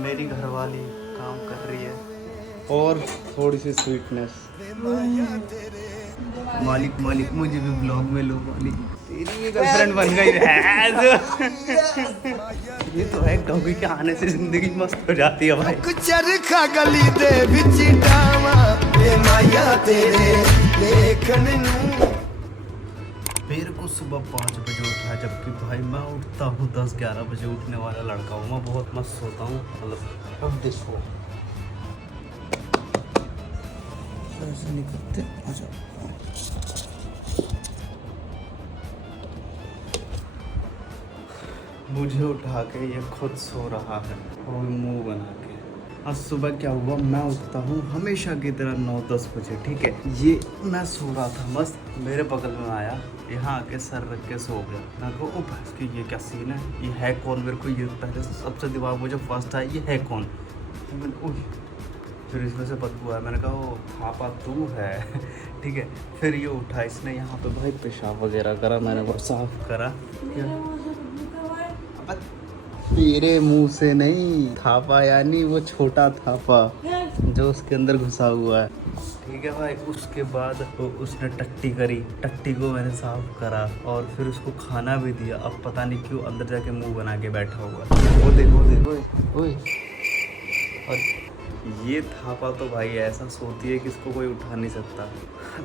मेरी घरवाली काम कर रही है और थोड़ी सी स्वीटनेस। मालिक मालिक मुझे भी ब्लॉग में लो मालिक, तेरी भी गर्लफ्रेंड बन गई है। ये तो है, डॉगी के आने से जिंदगी मस्त हो जाती है भाई। चरखा गली दे विच डावा ए माया तेरे लेखन नू। मेरे को सुबह 5 बजे उठा, जबकि भाई मैं उठता हूँ 10-11 बजे उठने वाला लड़का हूँ। मैं बहुत मस्त सोता हूँ। मतलब अब देखो ऐसे निकलते मुझे उठा के ये खुद सो रहा है और मुंह बना के। आज सुबह क्या हुआ, मैं उठता हूँ हमेशा की तरह 9-10 बजे, ठीक है। ये मैं सो रहा था मस्त, मेरे बगल में आया, यहाँ आके सर रख के सो गया। मैं कहा ओ भैंस की ये क्या सीन है, ये है कौन। मेरे को ये पहले सबसे दिमाग मुझे फर्स्ट आया ये है कौन। फिर इसमें से बदबू आया, मैंने कहा ओ पापा तू है। ठीक है, फिर ये उठा, इसने यहाँ पे भाई पेशाब वगैरह करा, मैंने वो साफ करा। तेरे मुंह से नहीं, थापा यानी वो छोटा थापा जो उसके अंदर घुसा हुआ है, ठीक है भाई। उसके बाद उसने टट्टी करी, टट्टी को मैंने साफ करा और फिर उसको खाना भी दिया। अब पता नहीं क्यों अंदर जाके मुंह बना के बैठा हुआ है। वो देखो ओए। और ये थापा तो भाई ऐसा सोती है कि इसको कोई उठा नहीं सकता।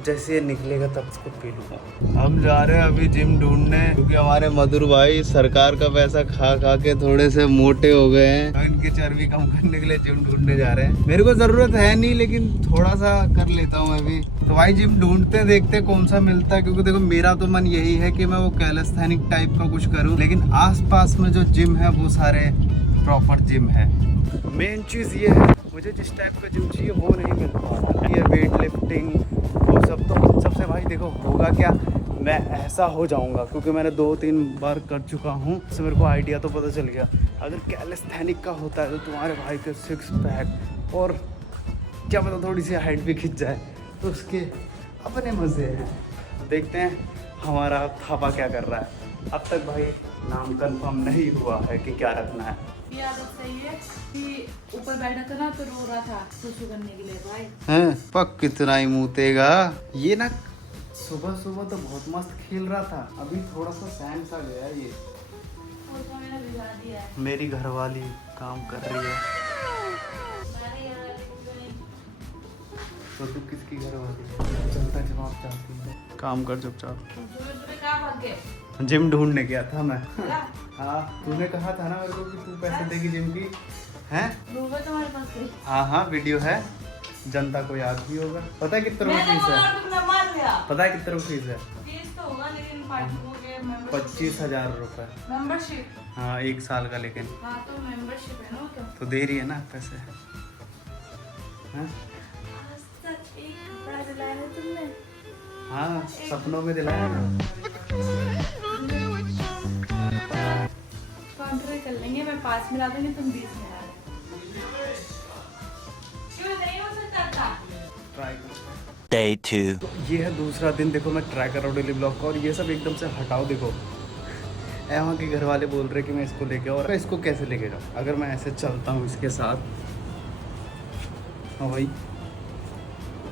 जैसे ये निकलेगा तब इसको पी लूँगा। हम जा रहे हैं अभी जिम ढूंढने, क्योंकि हमारे मधुर भाई सरकार का पैसा खा खा के थोड़े से मोटे हो गए हैं, तो इनकी चर्बी कम करने के लिए जिम ढूंढने जा रहे हैं। मेरे को जरूरत है नहीं, लेकिन थोड़ा सा कर लेता हूँ अभी। तो भाई जिम ढूंढते देखते कौन सा मिलता है, क्योंकि देखो मेरा तो मन यही है कि मैं वो कैलिस्थेनिक टाइप का कुछ करूँ, लेकिन आस में जो जिम है वो सारे प्रॉपर जिम है। मेन चीज़ ये है, मुझे जिस टाइप का जिम चाहिए वो नहीं मिल पा। ये वेट लिफ्टिंग वो सब, तो सबसे भाई देखो होगा क्या, मैं ऐसा हो जाऊंगा, क्योंकि मैंने 2-3 बार कर चुका हूँ, इससे मेरे को आइडिया तो पता चल गया। अगर कैलिस्थेनिक का होता है तो तुम्हारे भाई के 6 पैक और क्या पता थोड़ी सी हाइट भी खिंच जाए, तो उसके अपने मज़े हैं। देखते हैं हमारा थापा क्या कर रहा है। अब तक भाई नाम कंफर्म नहीं हुआ है कि क्या रखना है। ये आदत सही है कि ऊपर बैठा था ना तो रो रहा था सुसु करने के लिए भाई। हैं पक कितना ही मूतेगा ये ना। सुबह सुबह तो बहुत मस्त खेल रहा था, अभी थोड़ा सा सैन सा गया ये। और तो मैंने भिगा दिया है। मेरी घरवाली काम कर रही है, तो तू किसकी घरवाली है? चलता जवाब चाहती है, काम कर चुपचाप। जिम ढूंढने गया था मैं। हाँ तूने कहा था ना मेरे को कि तू पैसे देगी जिम की, हैं? तुम्हारे पास गई। हाँ वीडियो है, जनता को याद भी होगा। पता है कितना फीस है? पता है कितना फीस है? फीस तो होगा लेकिन 25,000 रुपये मेंबरशिप। हाँ 1 साल का, लेकिन हाँ तो मेंबरशिप है ना, तो दे रही है ना पैसे। हाँ? तुमने हाँ सपनों में दिलाया ना। काउंटर कर लेंगे, मैं 5 मिला दूंगी, तुम 20 मिला क्यों नहीं हो सकता था? ट्राई करो। Day 2 ये है दूसरा दिन। देखो मैं ट्राई कर रहा हूँ डेली ब्लॉग का, और ये सब एकदम से हटाओ। देखो यहाँ के घर वाले बोल रहे कि मैं इसको लेके आऊँ, और मैं इसको कैसे लेके जाऊँ अगर मैं ऐसे चलता हूँ इसके साथ। हाँ भाई,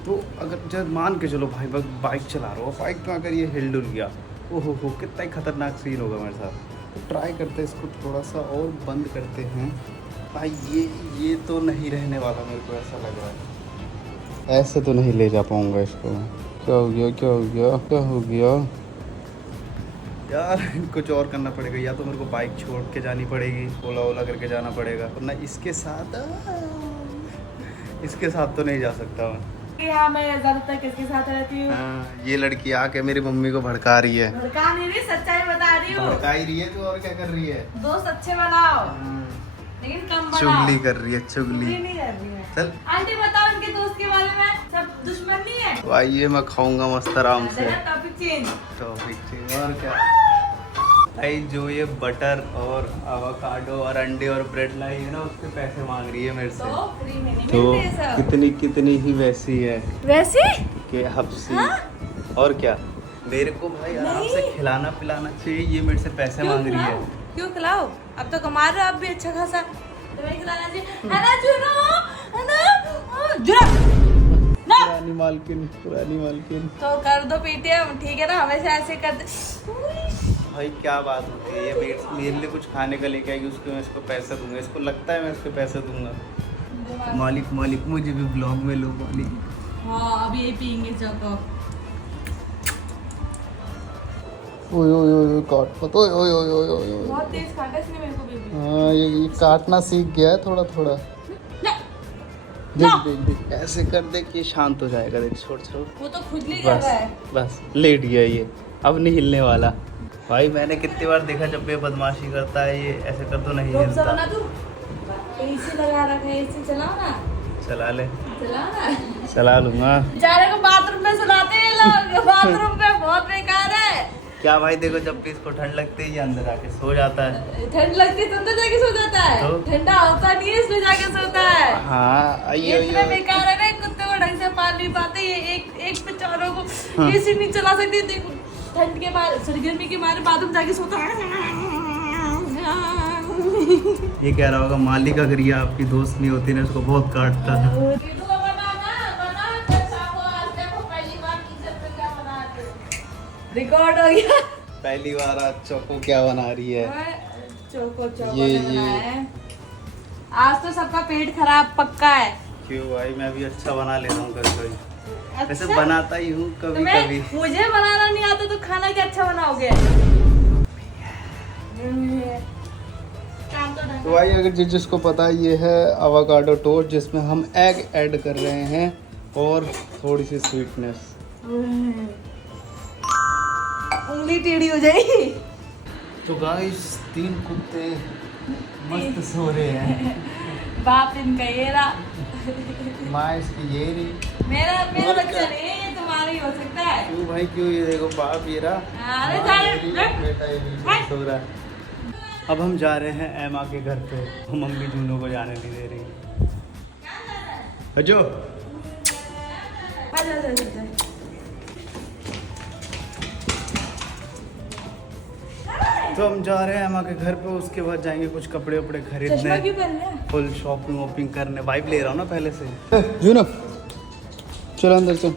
तो अगर जब मान के चलो भाई बाइक चला रहा हो, बाइक में अगर ये हिल डुल गया, ओहो हो कितना ही खतरनाक सीन होगा मेरे साथ। तो ट्राई करते हैं इसको थोड़ा सा और बंद करते हैं। भाई ये तो नहीं रहने वाला, मेरे को ऐसा लग रहा है। ऐसे तो नहीं ले जा पाऊँगा इसको। क्या हो गया यार? कुछ और करना पड़ेगा, या तो मेरे को बाइक छोड़ के जानी पड़ेगी, ओला करके जाना पड़ेगा, वरना इसके साथ तो नहीं जा सकता मैं। यहाँ मैं ज्यादातर किसके साथ रहती हूँ? ये लड़की आके मेरी मम्मी को भड़का रही है। भड़का नहीं रही, सच्चाई बता रही हूँ। भड़का ही रही है तो और क्या कर रही है? दोस्त अच्छे बनाओ लेकिन कम बनाओ। चुगली कर रही है, चुगली। नहीं कर रही है। चल आंटी बताओ उनके दोस्त के बारे में, सब दुश्मन नहीं है। भाई ये मैं खाऊंगा मस्त आराम से। Topic change. और क्या भाई, जो ये बटर और एवोकाडो और अंडे और ब्रेड लाई है ना, उसके पैसे मांग रही है मेरे से। तो फ्री में नहीं तो मिलते सब। कितनी ही वैसी है वैसे के हफ्सी। और क्या, मेरे को भाई आराम से खिलाना पिलाना चाहिए, ये मेरे से पैसे मांग रही है। क्यों खिलाओ? अब तो कमा रहे हो आप भी अच्छा खासा, तो तुम्हें खिलाना चाहिए, है ना जुनू, है ना जुनू ना। पुरानी मालकिन तो कर दो पेटीएम, ठीक है ना, हमेशा ऐसे कर दे। भाई क्या बात होती है, ये मेरे लिए कुछ खाने का लेके आएगी, उसको मैं इसको पैसे दूंगा, इसको लगता है मैं इसको पैसे दूंगा। मालिक मुझे भी ब्लॉग में लो मालिक। हाँ अभी यही पियेंगे चौको। ओए काट मत, ओए बहुत तेज काटा इसने मेरे को बेबी। हाँ ये काटना सीख गया है थोड़ा थोड़ा। देख ऐसे कर दे कि शांत हो जाएगा। देख छोड़ वो तो खुद ही कर रहा है। बस लेट गया ये, अब नहीं हिलने वाला। भाई मैंने कितनी बार देखा जब ये बदमाशी करता है ये ऐसे कर तो नहीं हिलता। बना तू एसी लगा रखा है, एसी चलाओ ना। चला ले, चलाओ ना। चला लूंगा। बेचारे को बाथरूम में सुलाते हैं लोग, बाथरूम में बहुत बेकार है। क्या भाई देखो जब भी इसको ठंड लगती है ये अंदर आके सो जाता है। ठंड लगती है तो अंदर जाके सो जाता है, तो? ठंडा होता नहीं है इसलिए जाके सोता है। हाँ ये इतना बेकार है ना, कुत्ते को ढंग से पाल नहीं पाते। ये एक बेचारों को हाँ। एसी नहीं चला सकते। देखो ठंड के बाद गर्मी के मारे बाथरूम जाके सोता है। ये कह रहा होगा मालिक अगर ये आपकी दोस्त नहीं होती ना इसको बहुत काटता है। रिकॉर्ड हो गया। पहली बार आज चौको क्या बना रही है। चौको ये बनाया है। आज तो सबका पेट खराब पक्का है। क्यों भाई मैं भी अच्छा बना लेता हूँ कभी। वैसे अच्छा? बनाता ही हूँ कभी तुम्हें कभी। मुझे बनाना नहीं आता तो खाना क्या अच्छा बनाओगे। काम तो ढंग तो भाई अगर जिसको पता है ये है अवाकाडो टोस्ट जिसमें हम एग ऐड कर रहे हैं और थोड़ी सी स्वीटनेस। उंगली टेढ़ी हो जाएगी। तो गाइस 3 कुत्ते मस्त सो रहे हैं। बाप इनका ये रहा, माँ इसकी ये रही। मेरा और बच्चा क्या? नहीं है, ये तुम्हारा ही हो सकता है। क्यों भाई क्यों, ये देखो बाप ये रहा, अरे माँ जाने, ये रही, हट, बेटा ये बिल्कुल हट। सो रहा है। अब हम जा रहे हैं एमा के घर पे, वो मम्मी जूनों को जाने नहीं दे रही। जो आजा। तो हम जा रहे हैं एमा के घर पे, उसके बाद जाएंगे कुछ कपड़े वपड़े चश्मा खरीदने, क्यों पहन लिया? फुल शॉपिंग वॉपिंग करने। वाइब ले रहा हूँ ना पहले से। जूनो चलो अंदर चल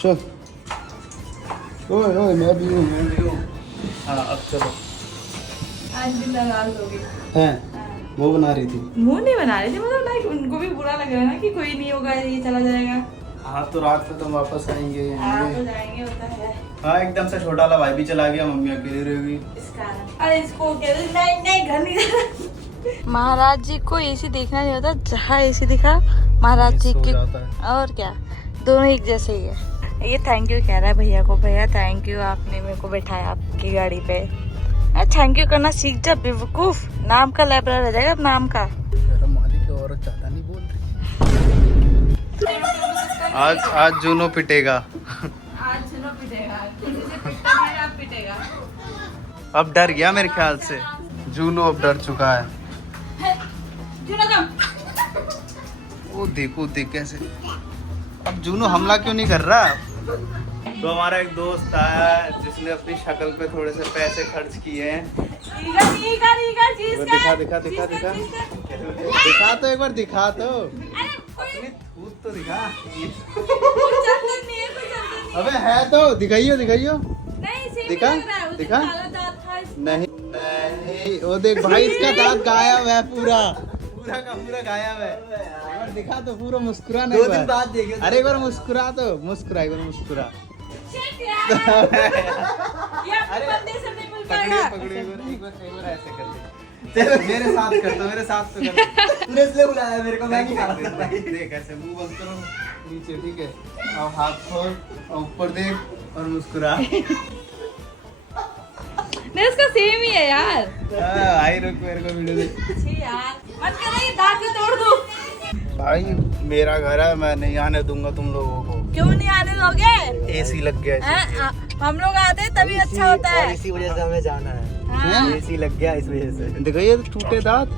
चल। ओए मैं भी हूँ। हाँ अब चलो। आज भी नाराज हो गई। हैं वो बना रही थी। मुंह नहीं बना रही थी, मतलब लाइक उनको भी बुरा लग रहा है ना कि कोई नहीं होगा, ये चला जाएगा। हाँ तो रात को तुम वापस आएंगे। आप तो जाएंगे होता है हाँ एकदम से छोटा वाला भाई भी चला गया, मम्मी अकेली रहेगी। इसका। अरे इसको कह दे नहीं घर नहीं जाना। महाराज जी को एसी देखना नहीं होता, जहाँ एसी दिखा महाराज जी सो की। जाता है। और क्या, दोनों एक जैसे ही है। ये थैंक यू कह रहा है भैया को। भैया थैंक यू, आपने मेरे को बैठाया आपकी गाड़ी पे। थैंक यू करना सीख जा बेवकूफ, नाम का लाइब्रेरी रह जाएगा नाम का। मेरा मालिक है और ज्यादा नहीं बोल रही। आज जूनो पिटेगा। आज सुनो पिटेगा, किसी से पिटता नहीं, आप पिटेगा। अब डर गया मेरे ख्याल से, जूनो अब डर चुका है। जुनो कम। वो देखो देख कैसे, अब जूनो हमला क्यों नहीं कर रहा। तो हमारा एक दोस्त आया है जिसने अपनी शक्ल पे थोड़े से पैसे खर्च किए हैं। दिखा तो एक बार दिखा तो, अपनी थूत तो दिखा। अबे है तो दिखाइयो दिखा नहीं वो देख भाई इसका दांत गायब है, पूरा का पूरा गायब है। एक बार दिखा तो, पूरा मुस्कुरा नहीं। 2 दिन बाद देखे। अरे एक बार मुस्कुरा तो, मुस्कुरा एक बार मुस्कुरा। पकड़िए एक बार ऐसे कर दे। मेरे साथ कर दो, मेरे साथ तो कर दो। तूने इसलिए बुलाया मेरे को, मैं नहीं खा रहा। देख ऐसे मुंह बंद करो नीचे, ठीक है, और हाथ खोल और ऊपर देख और मुस्कुरा। नहीं उसका सेम ही है यार। आई रुक मेरे को वीडियो दे। यार मत कर, ये दांत में तोड़ दूं। भाई मेरा घर है, मैं नहीं आने दूंगा तुम लोगों को। क्यों नहीं आने दोगे? एसी लग गया है। हम लोग आते हैं तभी अच्छा होता है। इसी वजह से हमें जाना है। हाँ। एसी लग गया इस वजह से। देखो ये टूटे दांत।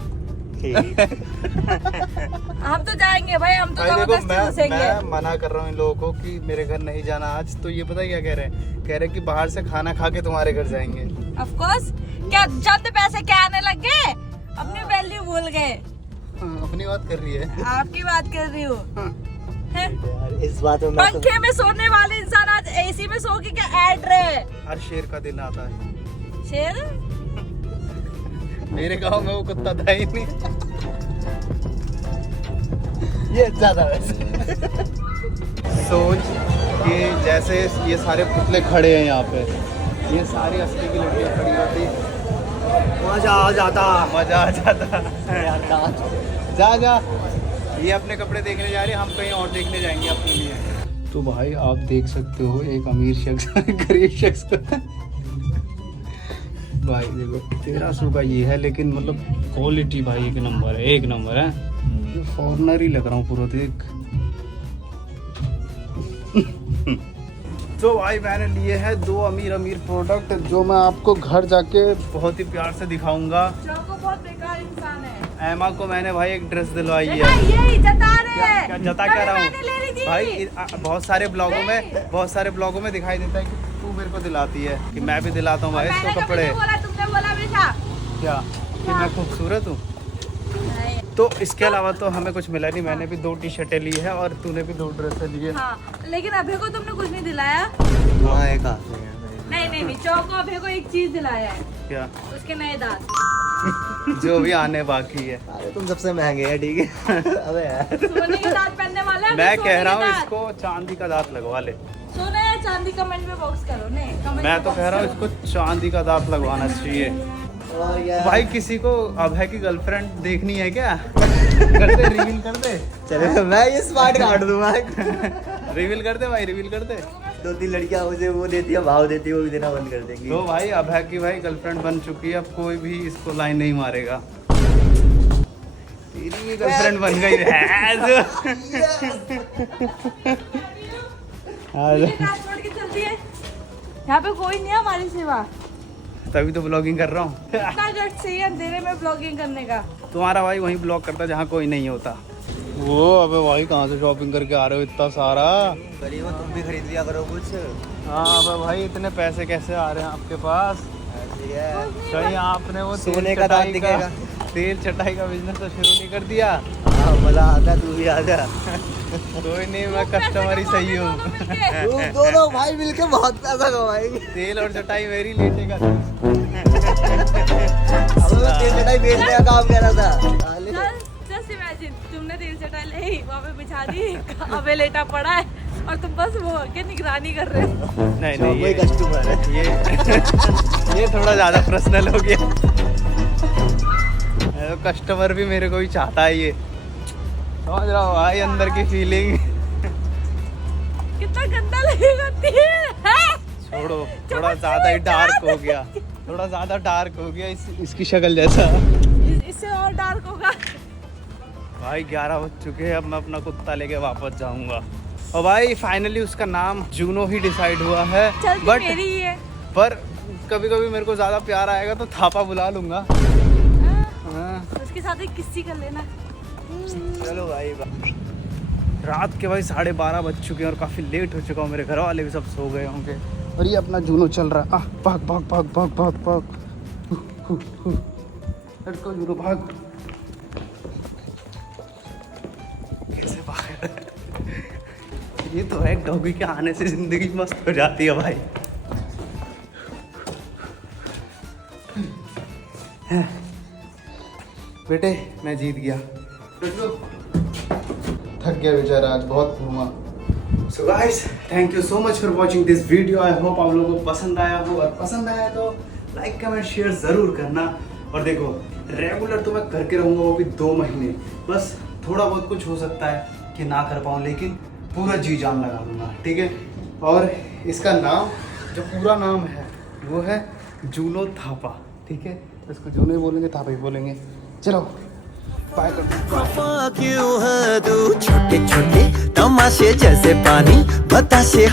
हम तो जाएंगे भाई, हम तो भाई देखो जबरदस्ती घुसेंगे। मैं मना कर रहा हूँ इन लोगों को कि मेरे घर नहीं जाना आज। तो ये पता है क्या कह रहे हैं, कह रहे हैं कि बाहर से खाना खा के तुम्हारे घर जाएंगे। ऑफ कोर्स, क्या चंद पैसे क्या आने लग गए, अपनी वैल्यू भूल गए। अपनी बात कर रही है। आपकी बात कर रही हूँ। हैं? यार इस बात में मैं तो पंखे में सोने वाले इंसान आज एसी में सो के क्या ऐड रहे। हर शेर का दिल आता है। शेर मेरे गांव में वो कुत्ता था ही नहीं। ये ज्यादा वैसे सोच कि जैसे ये सारे पुतले खड़े हैं यहाँ पे, ये सारी असली की लड़कियाँ खड़ी होती, मजा आ जाता। मजा आ जाता। यार काश। जा जा, ये अपने कपड़े देखने जा रहे हैं, हम कहीं और देखने जाएंगे अपने लिए। तो भाई आप देख सकते हो एक अमीर शख्स गरीब शख्स को भाई देखो 1300 का ये है, लेकिन मतलब क्वालिटी भाई एक नंबर है, एक नंबर है। फॉरनर ही लग रहा हूँ पूरा देख। तो भाई मैंने लिए हैं 2 अमीर प्रोडक्ट, जो मैं आपको घर जाके बहुत ही प्यार से दिखाऊंगा। चौको बहुत बेकार इंसान है। एमा को मैंने भाई एक ड्रेस दिलवाई है। यही जता रहे हैं। क्या जता क्या रहा मैंने ले ली हूँ थी। भाई, बहुत सारे ब्लॉगों में दिखाई देता है कि तू मेरे को दिलाती है, कि मैं भी दिलाता हूँ भाई मैंने इसको कभी कपड़े। नहीं बोला, तुमने बोला हमेशा। क्या कि मैं खूबसूरत हूँ? तो इसके अलावा तो हमें कुछ मिला नहीं। मैंने भी 2 टी-शर्टें ली है और तूने भी 2 ड्रेसें ली है। हाँ, लेकिन अभय को तुमने कुछ नहीं दिलाया। हाँ एक हाथ में है। नहीं चौको अभय को एक चीज दिलाया है, क्या? उसके नए दांत। जो भी आने बाकी है। अरे तुम सबसे महंगे हैं, ठीक है। अबे यार सोने के दांत पहनने वाले हैं, मैं सोने कह रहा के हूँ दांत। इसको चांदी का दांत लगवा ले। सोना या चांदी कमेंट में बॉक्स करो। नहीं कमेंट मैं में तो box कह रहा हूँ करो। इसको चांदी का दांत लगवाना चाहिए। और यार भाई किसी को अभय की गर्लफ्रेंड देखनी है क्या? कर दे, रिवील कर दे। चलो मैं ये स्मार्ट काट दूंगा। रिवील कर दे भाई, रिवील कर दे। 2-3 लड़कियां मुझे वो देती है, भाव देती है, वो भी देना बंद कर देंगी। तो भाई अभय की भाई गर्लफ्रेंड बन चुकी है, अब कोई भी इसको लाइन नहीं मारेगा। तेरी भी गर्लफ्रेंड बन गई है। ये कांच छोड़ के चलती है। यहाँ पे कोई नहीं है हमारी सिवा। तभी तो ब्लॉगिंग कर रहा हूँ। इतना गट सही है अंधेरे में ब्लॉगिंग करने का। तुम्हारा भाई वहीं ब्लॉग करता जहाँ कोई नहीं होता। वो अबे भाई कहाँ से शॉपिंग करके आ रहे हो इतना सारा? गरीब हो, तुम भी खरीद लिया करो कुछ। हाँ अबे भाई इतने पैसे कैसे आ रहे हैं आपके पास? ऐसे है। कहीं आपने वो तेल सोने का दांत चटाई दिखेगा। तेल चटाई का बिजनेस तो शुरू नहीं कर दिया? हाँ मजा आता, तू भी आ जा। कोई नहीं, मैं कस्टमर ही सही हूँ। तुम दोनों भाई मिलके बहुत पैसा कमाएंगे। तेल और चटाई मेरी लेटेगा। अब मैं तेल चटाई बेचने का काम कर रहा था। जस्ट इमेजिन तुमने तेल चटाई ले वहाँ पे बिछा दी, अबे लेटा पड़ा है और तुम बस वो के निगरानी कर रहे हो। नहीं कोई ये कस्टमर है। ये थोड़ा ज्यादा पर्सनल हो गया। कस्टमर भी मेरे को ही चाहता है, ये समझ रहा हो भाई अंदर की फीलिंग। कितना गंदा लगेगा तेल। छोड़ो, थोड़ा ज्यादा ही डार्क हो गया, थोड़ा ज्यादा डार्क हो गया इसकी शक्ल जैसा। इससे और डार्क होगा। भाई 11 बज चुके हैं, अब मैं अपना कुत्ता लेके वापस जाऊंगा। और भाई फाइनली उसका नाम जूनो ही डिसाइड हुआ है। चल बट मेरी ही है। पर कभी कभी मेरे को ज्यादा प्यार आएगा तो थापा बुला लूंगा। हाँ। उसके साथ एक किस्सी कर लेना। चलो भाई। रात के भाई 12:30 बज चुके हैं और काफ़ी लेट हो चुका हूँ। मेरे घर वाले भी सब सो गए होंगे और ये अपना जूनो चल रहा है। भाग भाग भाग भाग भाग भाग, लड़को जूनो भाग। कैसे भाग? ये तो है, डॉगी के आने से जिंदगी मस्त हो जाती है भाई। बेटे मैं जीत गया। थक गया बेचारा, आज बहुत घूमा। So guys thank you so much for watching this video. I hope आप लोगों को पसंद आया हो, और पसंद आया तो लाइक कमेंट शेयर ज़रूर करना। और देखो रेगुलर तो मैं करके रहूँगा, वो भी 2 महीने। बस थोड़ा बहुत कुछ हो सकता है कि ना कर पाऊँ, लेकिन पूरा जी जान लगा लूँगा, ठीक है। और इसका नाम, जो पूरा नाम है वो है जूनो थापा, ठीक है। इसको जूनो ही बोलेंगे, थापा ही बोलेंगे। चलो बाय करते हैं। वफा क्यों है तू छोटे छोटे तमाशे जैसे पानी बताशे।